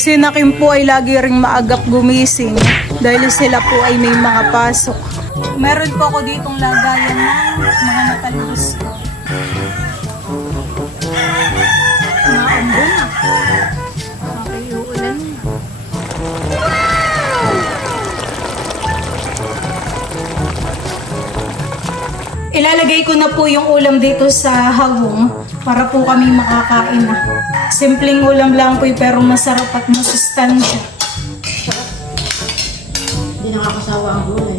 Si Nakim po ay lagi ring maagap gumising dahil sila po ay may mga pasok. Meron po ako ditong lagayan ng mga natalbos ko. Naambo na. Okay, uulan na. Ilalagay ko na po yung ulam dito sa hagong para po kami makakain na. Simpleng ulam lang po pero masarap at masustansya. Hindi nakakasawa ang gulay.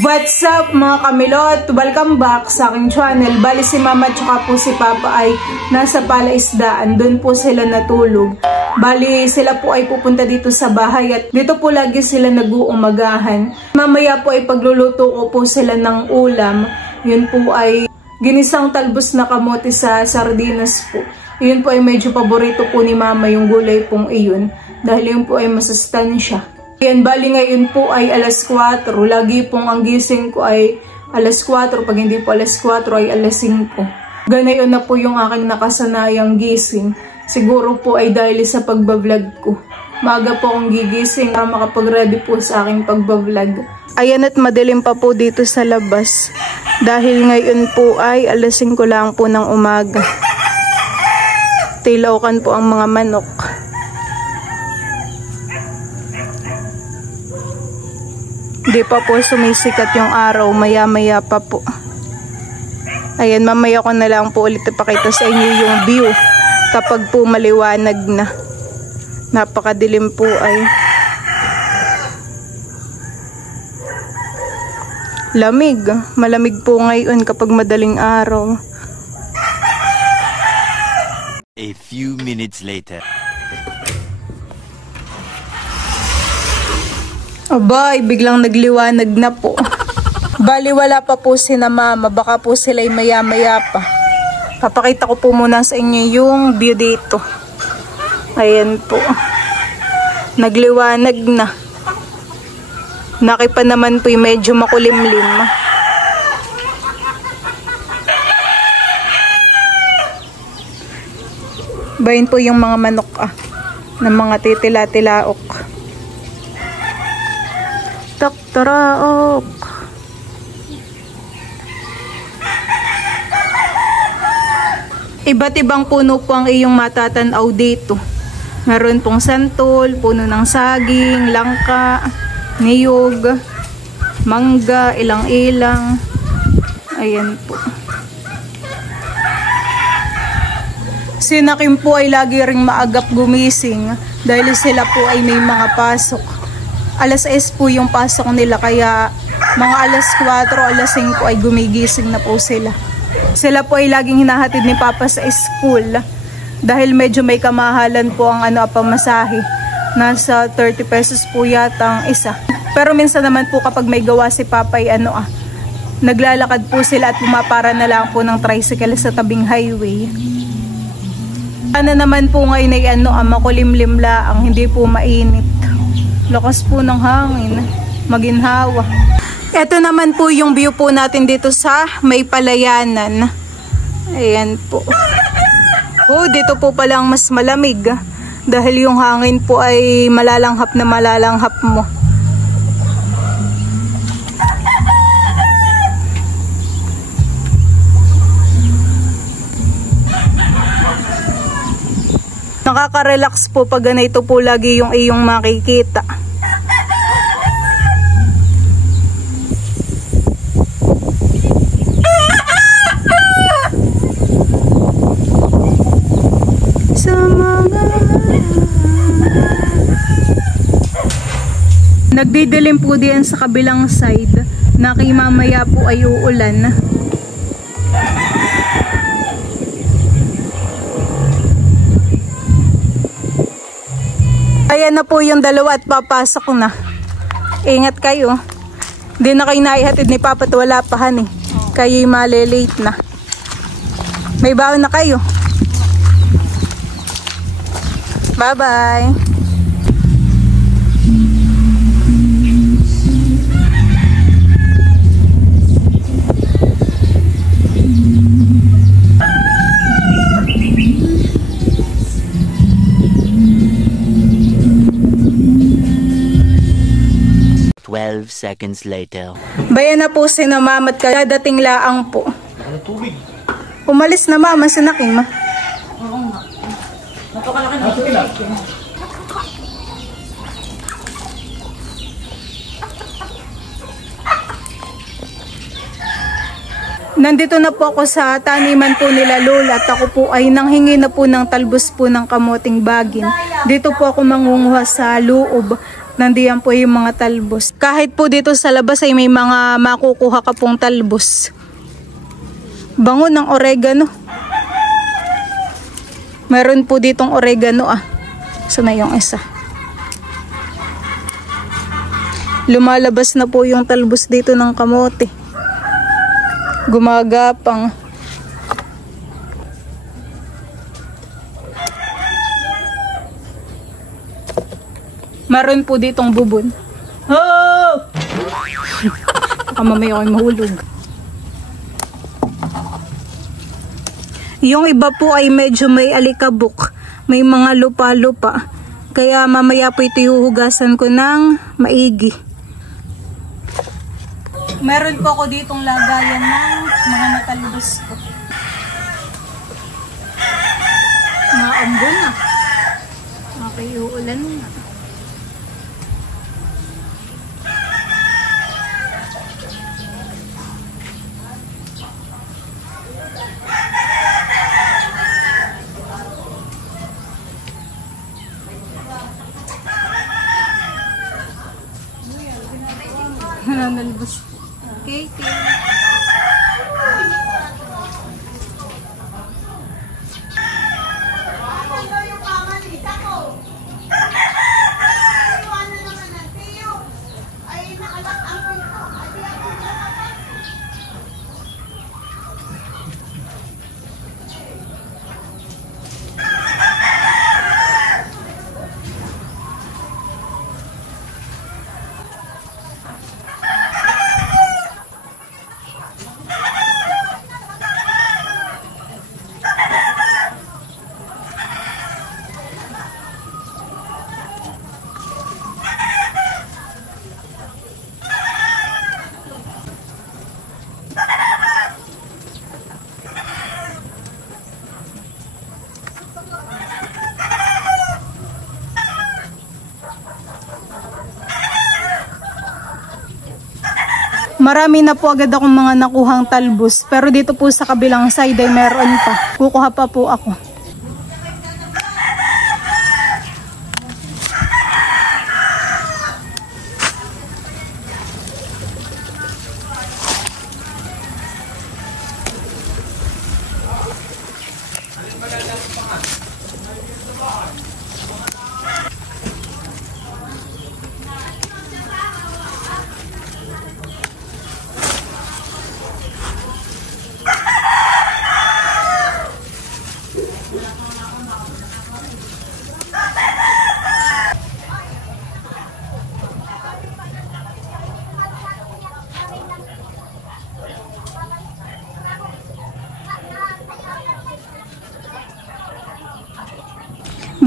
What's up mga kamilot? Welcome back sa aking channel. Bali si Mama at po si Papa ay nasa palaisdaan. Doon po sila natulog. Bali sila po ay pupunta dito sa bahay at dito po lagi sila nag-uumagahan. Mamaya po ay pagluluto ko po sila ng ulam. Yun po ay ginisang talbos na kamote sa sardinas po. Yun po ay medyo paborito po ni Mama yung gulay pong iyon. Dahil yun po ay masustansya. Ayan, bali ngayon po ay alas 4. Lagi pong ang gising ko ay alas 4. Pag hindi po alas 4 ay alas 5. Ganayon na po yung aking nakasanayang gising. Siguro po ay dahil sa pagbablog ko. Maaga po akong gigising para makapag-ready po sa aking pagbablog. Ayan at madilim pa po dito sa labas. Dahil ngayon po ay alas 5 lang po ng umaga. Tilawkan po ang mga manok. Di pa po sumisikat yung araw, maya-maya pa po. Ayan, mamaya ko na lang po ulit ipakita sa inyo yung view kapag po maliwanag na. Napakadilim po ay. Lamig, malamig po ngayon kapag madaling araw. A few minutes later. Abay, biglang nagliwanag na po. Bali wala pa po si na Mama, baka po sila'y maya-maya pa. Papakita ko po muna sa inyo yung view dito. Ayan po. Nagliwanag na. Nakipa naman po yung medyo makulimlim. Bayin po yung mga manok ng mga titila-tilaok. Taktaraok. Iba't ibang puno po ang iyong matatanaw dito. Meron pong santol, puno ng saging, langka, niyog, mangga, ilang-ilang. Ayan po. Si Nakim po ay lagi ring maagap gumising dahil sila po ay may mga pasok. Alas 6 po yung pasok nila kaya mga alas 4, alas 5 ay gumigising na po sila. Sila po ay laging hinahatid ni Papa sa school dahil medyo may kamahalan po ang pamasahe. Nasa 30 pesos po yata ang isa. Pero minsan naman po kapag may gawa si Papa ay naglalakad po sila at pumapara na lang po ng tricycle sa tabing highway. Ano naman po ngayon ay makulimlim laang, hindi po mainit. Lakas po ng hangin, maginhawa. Ito naman po yung view po natin dito sa may palayanan. Ayan po. Dito po palang mas malamig. Dahil yung hangin po ay malalanghap na malalanghap mo. Nakaka-relax po pag ganito po lagi yung iyong makikita. Nagdidilim po diyan sa kabilang side na mamaya po ay uulan. Ayan na po yung dalawa at papasok na. Ingat kayo. Hindi na kayo naihatid ni Papa at wala pa han eh. Kayo'y malilate na. May baon na kayo. Bye-bye. seconds later. Bayan na po si na mama at kadating laang po. Umalis na mama si Nakim. Oo nga. Napakalaki na ito. Nandito na po ako sa taniman po nila Lola at ako po ay nanghingi na po ng talbos po ng kamoting bagin. Dito po ako mangunguha sa loob. Nandiyan po yung mga talbos. Kahit po dito sa labas ay may mga makukuha ka pong talbos. Bango ng oregano. Meron po ditong oregano So na yung isa. Lumalabas na po yung talbos dito ng kamote. Gumagapang. Meron po ditong bubon. Oh! Mamaya ako'y mahulog. Yung iba po ay medyo may alikabok. May mga lupa-lupa. Kaya mamaya po ito ihuhugasan ko ng maigi. Meron po ako ditong lagayan ng mga natalbos ko. Mga ambon na. Okay, uulan na. Nanalbos. Okay, marami na po agad akong mga nakuhang talbos. Pero dito po sa kabilang side ay meron pa. Kukuha pa po ako.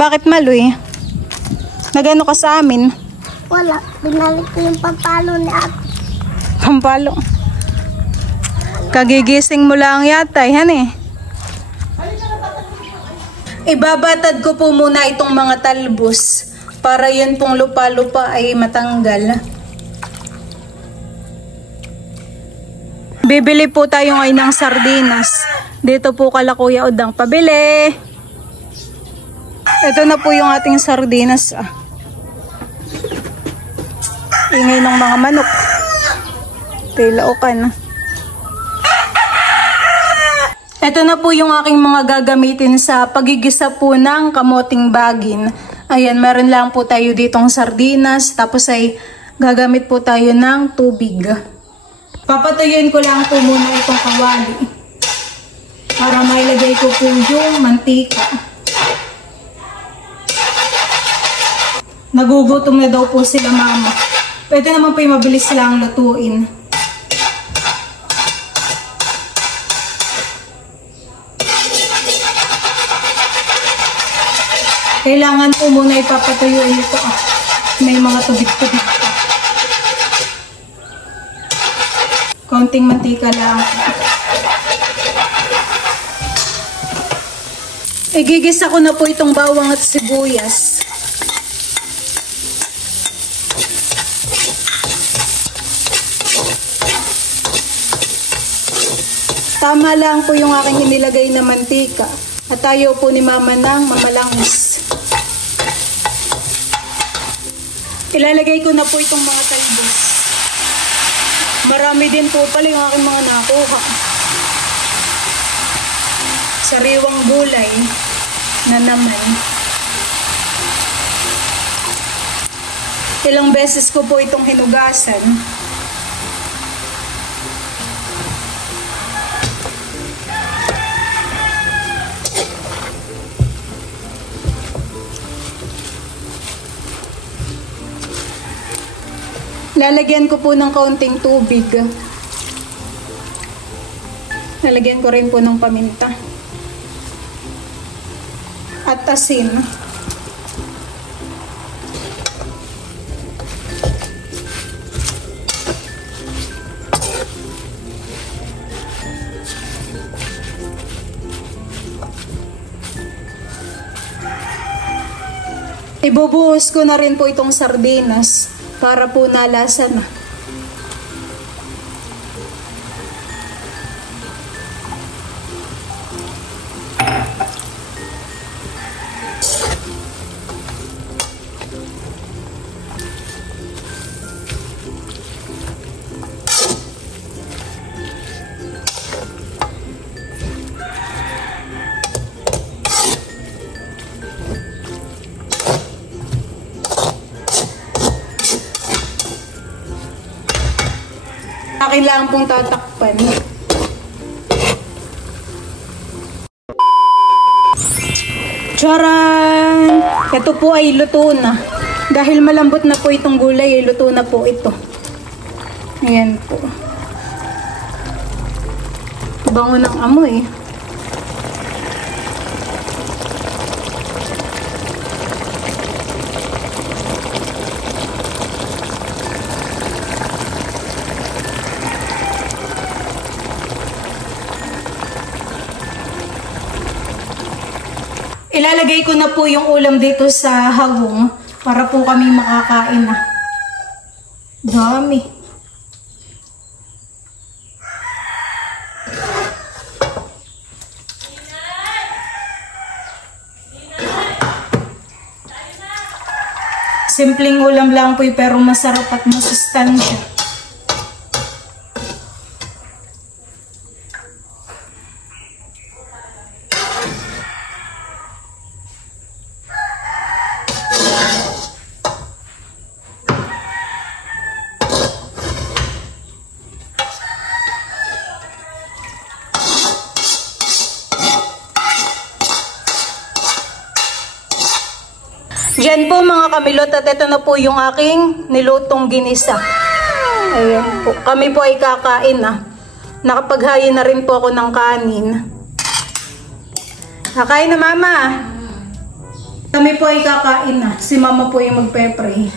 Bakit Maloy? Nagano ka sa amin? Wala. Binalik ko yung pampalo ni Ate. Pampalo? Kagigising mo lang yata, Ibabatad ko po muna itong mga talbos para yun pong lupa-lupa ay matanggal. Bibili po tayo ngayon ng sardinas. Dito po kala Kuya Udang. Pabili! Ito na po yung ating sardinas. Ingay ng mga manok. Tilaukan. Ito na po yung aking mga gagamitin sa pagigisa po ng kamoting bagin. Ayan, meron lang po tayo ditong sardinas. Tapos ay gagamit po tayo ng tubig. Papatuyuin ko lang po muna itong kawali. Para mailagay ko po yung mantika. Nagugutom na daw po sila mama. Pwede naman po yung mabilis lang lutuin. Kailangan po muna ipapatuyuin ito. May mga tubig-tubig pa. Kaunting mantika lang. Igigisa ko na po itong bawang at sibuyas. Tama lang po yung aking inilagay na mantika. At tayo po ni Mama ng mamalangis. Ilalagay ko na po itong mga talbos. Marami din po pala yung aking mga nakuha. Sariwang gulay na naman. Ilang beses ko po itong hinugasan. Lalagyan ko po ng kaunting tubig. Lalagyan ko rin po ng paminta. At asin. Ibubuhos ko na rin po itong sardinas para po nalasa na. Akin lang pong tatakpan. Charan! Ito po ay luto na. Dahil malambot na po itong gulay, ay luto na po ito. Ayan po. Bango ng amoy. Ilalagay ko na po yung ulam dito sa hawong para po kami makakain na. Dami. Simpleng ulam lang po pero masarap at masustansya. Yan po mga kamilot at ito na po yung aking nilutong ginisa. Ayan po. Kami po ay kakain na. Nakapaghain na rin po ako ng kanin. Kakain na mama. Kami po ay kakain na. Si mama po ay magpe-pray.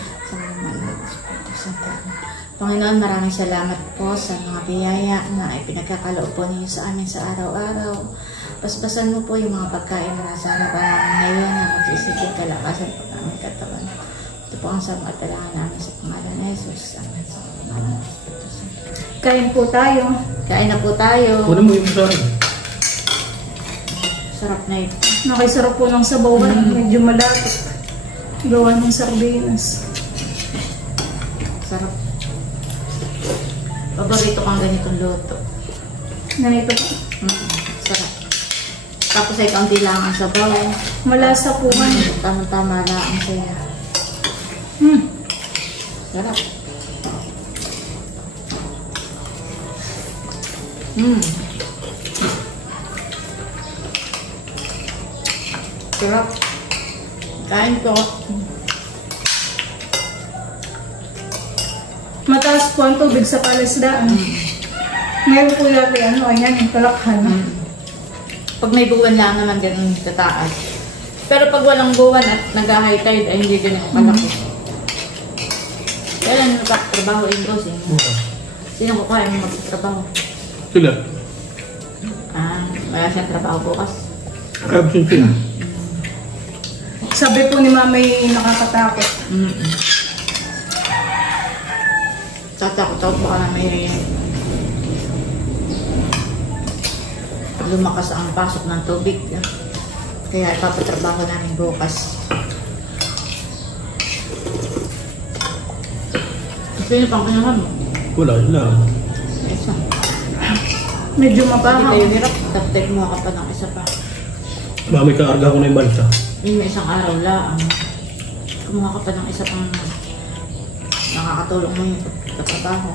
Panginoon, maraming salamat po sa mga biyaya na ipinagkakaloob po ninyo sa amin sa araw-araw. Paspasan mo po yung mga pagkain na nasa harapan namin ngayon na magsisigil kalakasan po namin katawan. Ito po ang samatalangan namin sa pangalan ni Jesus. Amen. Sa pangalan ni Jesus. Kain po tayo. Kain na po tayo. Kunin mo yung sarap. Sarap na ito. Nakisarap po ng sabawan. Medyo malapit. Gawa ng sardinas. Sarap. Paborito kang ganitong luto. Ganito po. Sarap. Tapos ay kaunti lang ang sabaw. Malasa po man. Tama-tama lang ang saya. Sarap. Sarap. Kain ko. Mataas po ang tubig sa palasdaan. Ngayon po natin, ayan, yung kalakhan. Pag may buwan lang naman, ganun tataas. Pero pag walang buwan at nag-high tide, ay hindi ganun kalaki. Kailan nagtatrabaho yung boss eh? Sino kukuha mo magtrabaho? Sila. Wala siyang trabaho bukas. Absent sila. Sabi po ni mama ay nakakatakot. Tatakot ako baka na may lumakas ang pasok ng tubig. Kaya ipapatrabaho namin bukas. Sino pang kinahan mo? Wala sila. Isa. Medyo Hindi mabahaw. tayo hirap. Taptag mo ka pa ng isa pa. May kaarga ko na yung balsa. Yung isang araw lang. Kumuha ka pa ng isa pang nakakatulong mo yung pagtrabaho.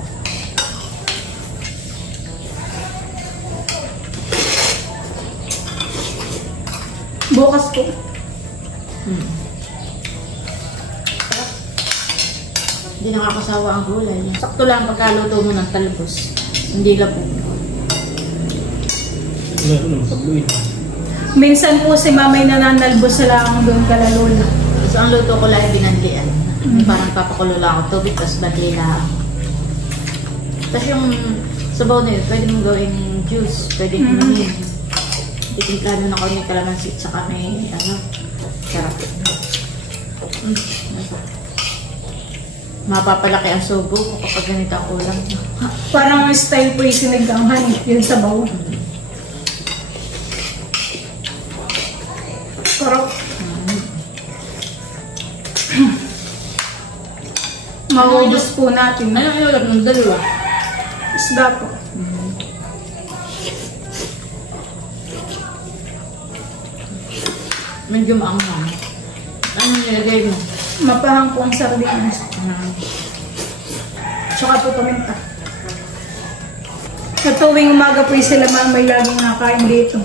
Bukas po. Hindi nakakasawa ang gulay. Sakto lang pagkaluto mo ng talbos. Hindi lang po. Wala ko naman pagluin. Minsan po si mama ay nananalbos sa lang doon kalalula. So ang luto ko lang ay binanlian. Parang papakulo lang ako tubig, tapos badli lang. Tapos yung sabaw na yun, pwede mong gawing juice. Pwede mong gawin. Itimplado na ko may kalamansi, tsaka may sarap. Mapapalaki ang subo ko kapag ganito ang ulam. Parang style po yung siniganghan. Yun sa bawo. Sarap. Maubos po natin. Ano yung ulam ng dalawa? Isda po. Medyo maanghang. Ano nilagay mo? Mapahang po ang sardinas. Tsaka po paminta. Sa tuwing umaga po sila mamay laging nakain dito.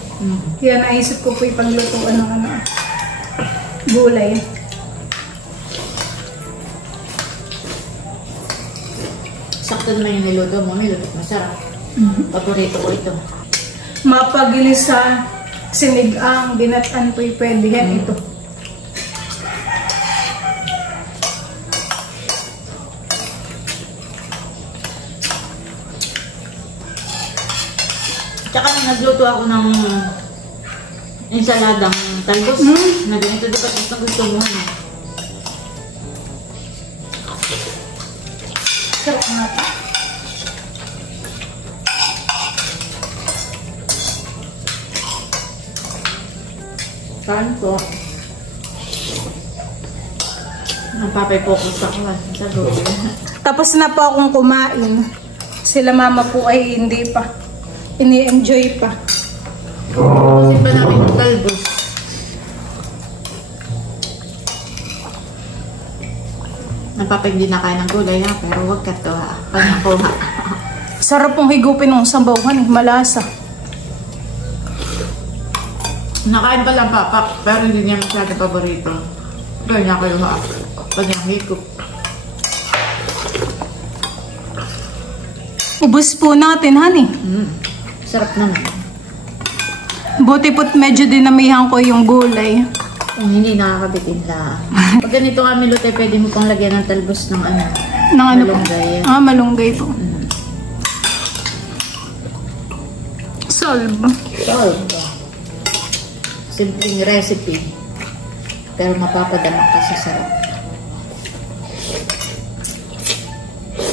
Kaya naisip ko po ipaglutuan ng gulay. Sakto naman yung niluto mo. Niluto masarap. Paborito ko ito. Mapagilis sa sinigang, ginatan po pwede yan ito. Tsaka nung nagluto ako ng ensaladang talbos. Na ganito dapat gusto mo. Sarap nga po. Saan po? Napapay-focus ako sa gulay. Tapos na po akong kumain. Sila mama po ay hindi pa. Ini-enjoy pa. Kasi pa namin yung talbos. Napapay hindi na kaya ng gulay ha, pero huwag ka to ha. Pag nakuha. Sarap pong higupin ng sambawhan, malasa. Nakain pa lang papa, pero hindi niya masyado paborito. Pero niya kayo ha. Pag niyang hikup. Ubus po natin, honey. Sarap naman. Buti po't medyo dinamihan ko yung gulay. Kung hindi nakakabitin lang. Pag ganito kami luto, pwede mo pang lagyan ng talbos ng Nang ano po? malunggay. Malunggay po. Solve. Solve. Simpleng recipe. Pero mapapadamak ka sa sarap.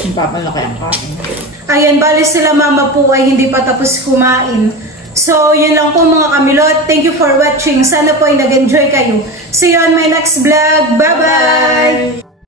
Mapapalaki ang kain. Ayan, bali sila mama po ay hindi pa tapos kumain. So, yun lang po mga kamilot. Thank you for watching. Sana po ay nag-enjoy kayo. See you on my next vlog. Bye-bye!